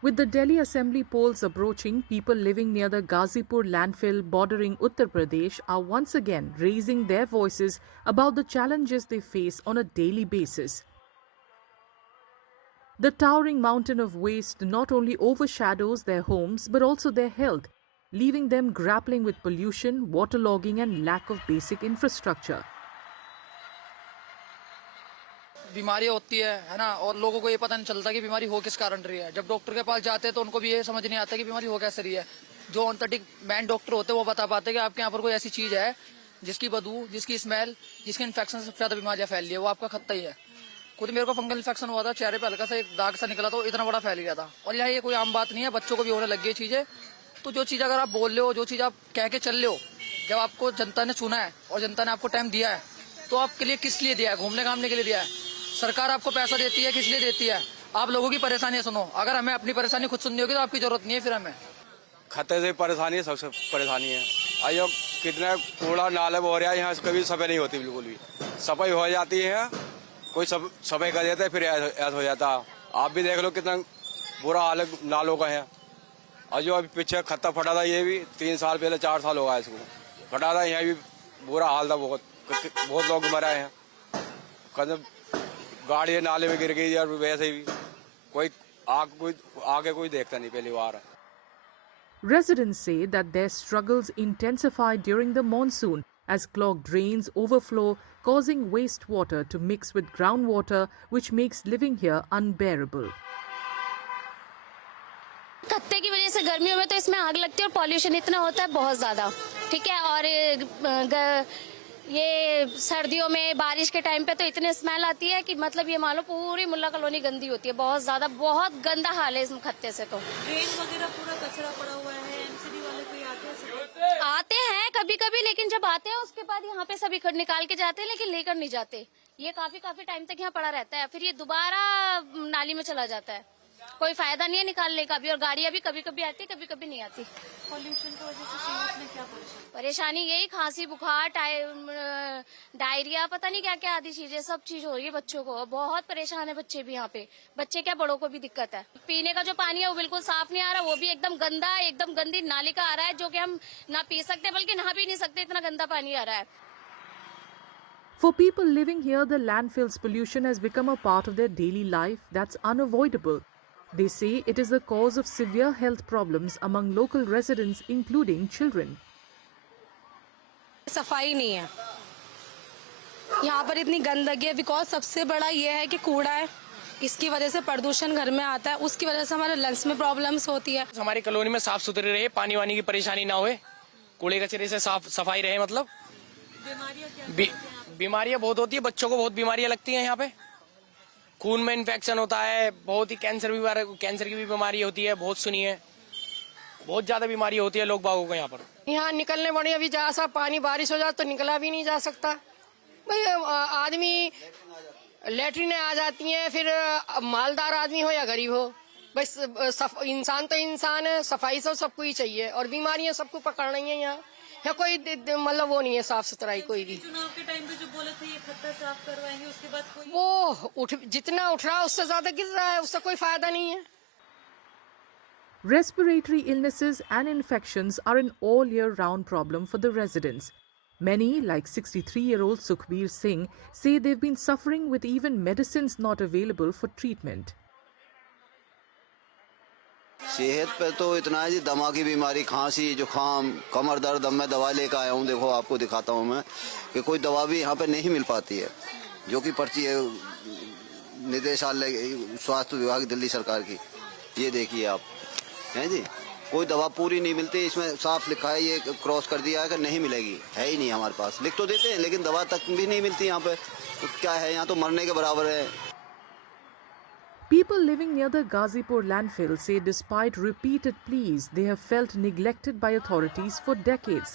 With the Delhi Assembly polls approaching, people living near the Ghazipur landfill bordering Uttar Pradesh are once again raising their voices about the challenges they face on a daily basis. The towering mountain of waste not only overshadows their homes but also their health, leaving them grappling with pollution, waterlogging and lack of basic infrastructure. बीमारियां होती है ना, और लोगों को ये पता नहीं चलता कि बीमारी हो किस कारण रही है। जब डॉक्टर के पास जाते हैं तो उनको भी ये समझ नहीं आता कि बीमारी हो कैसे रही है। जो ऑनथेटिक मैन डॉक्टर होते हैं वो बता पाते हैं कि आपके यहाँ पर कोई ऐसी चीज है जिसकी बदबू, जिसकी स्मेल, जिसके इन्फेक्शन से सबसे ज्यादा बीमारियां फैल रही है, वो आपका खत्ता ही है। खुद मेरे को फंगल इन्फेक्शन हुआ था, चेहरे पे हल्का सा एक दाग सा निकला था, इतना बड़ा फैल गया था। और यहाँ ये कोई आम बात नहीं है, बच्चों को भी होने लगी है चीजें। तो जो चीज अगर आप बोल रहे हो, जो चीज आप कह के चल रहे हो, जब आपको जनता ने चुना है और जनता ने आपको टाइम दिया है, तो आपके लिए किस लिए दिया है? घूमने घामने के लिए दिया है? सरकार आपको पैसा देती है, किस लिए देती है? आप लोगों की परेशानी सुनो। अगर हमें अपनी परेशानी खुद सुननी होगी तो आपकी जरूरत नहीं है फिर हमें। खतरे से परेशानी है, सबसे परेशानी है। आयो कितना कूड़ा नाले हो रहा है, यहाँ कभी सफाई नहीं होती, बिल्कुल भी सफाई हो जाती है, कोई सब सफाई कर देता है, फिर ऐसा हो जाता है। आप भी देख लो कितना बुरा हाल है नालों का है। और जो अभी पीछे खत्ता फटा था, ये भी 3 साल पहले 4 साल हो गया इसको फटा था, यहाँ भी बुरा हाल था, बहुत लोग मरे हैं। गाड़ी नाले में गिर गई और वैसे भी कोई आगे कोई देखता नहीं पहली बार। Residents say that their struggles intensified during the monsoon as clogged drains overflow, causing wastewater to mix with groundwater, which makes living here unbearable. खत्ते की वजह से गर्मियों में तो इसमें आग लगती है और पॉल्यूशन इतना होता है बहुत ज्यादा, ठीक है। और ये सर्दियों में बारिश के टाइम पे तो इतने स्मेल आती है कि मतलब ये मान लो पूरी मुल्ला कॉलोनी गंदी होती है, बहुत ज्यादा, बहुत गंदा हाल है इस खत्ते से। तो ड्रेन वगैरह पूरा कचरा पड़ा हुआ है, एमसीडी वाले कोई आते हैं कभी कभी, लेकिन जब आते हैं उसके बाद यहाँ पे सब निकाल के जाते हैं, लेकिन लेकर नहीं जाते। ये काफी टाइम तक यहाँ पड़ा रहता है, फिर ये दोबारा नाली में चला जाता है। कोई फायदा नहीं है निकालने का भी, और गाड़ियां भी कभी कभी आती, कभी कभी नहीं आती। पॉल्यूशन की वजह से सेहत में क्या परेशानी यही खांसी, बुखार, डायरिया, पता नहीं क्या क्या आदि चीजें, सब चीज हो रही है बच्चों को। बहुत परेशान है बच्चे भी यहाँ पे, बच्चे क्या बड़ों को भी दिक्कत है। पीने का जो पानी है वो बिल्कुल साफ नहीं आ रहा, वो भी एकदम गंदा, एकदम गंदी नाली का आ रहा है, जो कि हम ना पी सकते बल्कि नहा भी नहीं सकते, इतना गंदा पानी आ रहा है। For people living here, the landfill's pollution has become a part of their daily life that's unavoidable. They say it is the cause of severe health problems among local residents, including children. सफाई नहीं है यहाँ पर, इतनी गंदगी है। Because सबसे बड़ा ये है कि कूड़ा है, इसकी वजह से प्रदूषण घर में आता है, उसकी वजह से हमारे लंग्स में प्रॉब्लम्स होती है। हमारी कॉलोनी में साफ सुथरी रहे, पानी वानी की परेशानी ना होए, कूड़े कचरे से साफ सफाई रहे। मतलब बीमारियां बहुत होती है, बच्चों को बहुत बीमारियां लगती हैं यहाँ पे। खून में इन्फेक्शन होता है, बहुत ही कैंसर की भी बीमारी होती है, बहुत सुनी है, बहुत ज्यादा बीमारी होती है लोग बागों को यहाँ पर। यहाँ निकलने वाली अभी जहाँ सा पानी बारिश हो जाए तो निकला भी नहीं जा सकता भाई। आदमी लेटरिन आ जाती है, फिर मालदार आदमी हो या गरीब हो, बस इंसान तो इंसान है, सफाई से सबको ही चाहिए, और बीमारियां सबको पकड़ रही है यहाँ। कोई मतलब वो नहीं है साफ सुथराई कोई भी। चुनाव के टाइम पे जो बोले थे ये खत्ता साफ करवाएंगे, उसके बाद कोई वो जितना उठ रहा है उससे ज्यादा गिर रहा है, उससे कोई फायदा नहीं है। Respiratory illnesses and infections are an all-year-round problem for the residents. Many, like 63-year-old Sukhbir Singh, say they've been suffering with even medicines not available for treatment. सेहत पे तो इतना है जी, दमा की बीमारी, खांसी, जुकाम, कमर दर्द। अब मैं दवा लेकर आया हूँ, देखो आपको दिखाता हूँ मैं कि कोई दवा भी यहाँ पे नहीं मिल पाती है, जो कि पर्ची है निदेशालय स्वास्थ्य विभाग दिल्ली सरकार की। ये देखिए आप, हैं जी, कोई दवा पूरी नहीं मिलती। इसमें साफ लिखा है, ये क्रॉस कर दिया है कि नहीं मिलेगी, है ही नहीं हमारे पास। लिख तो देते हैं लेकिन दवा तक भी नहीं मिलती यहाँ पे। तो क्या है, यहाँ तो मरने के बराबर है। People living near the Ghazipur landfill say despite repeated pleas, they have felt neglected by authorities for decades.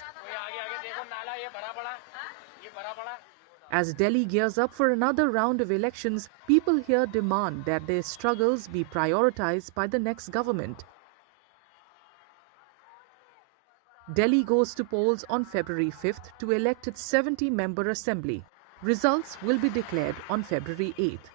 As Delhi gears up for another round of elections, people here demand that their struggles be prioritized by the next government. Delhi goes to polls on February 5th to elect its 70-member assembly. Results will be declared on February 8th.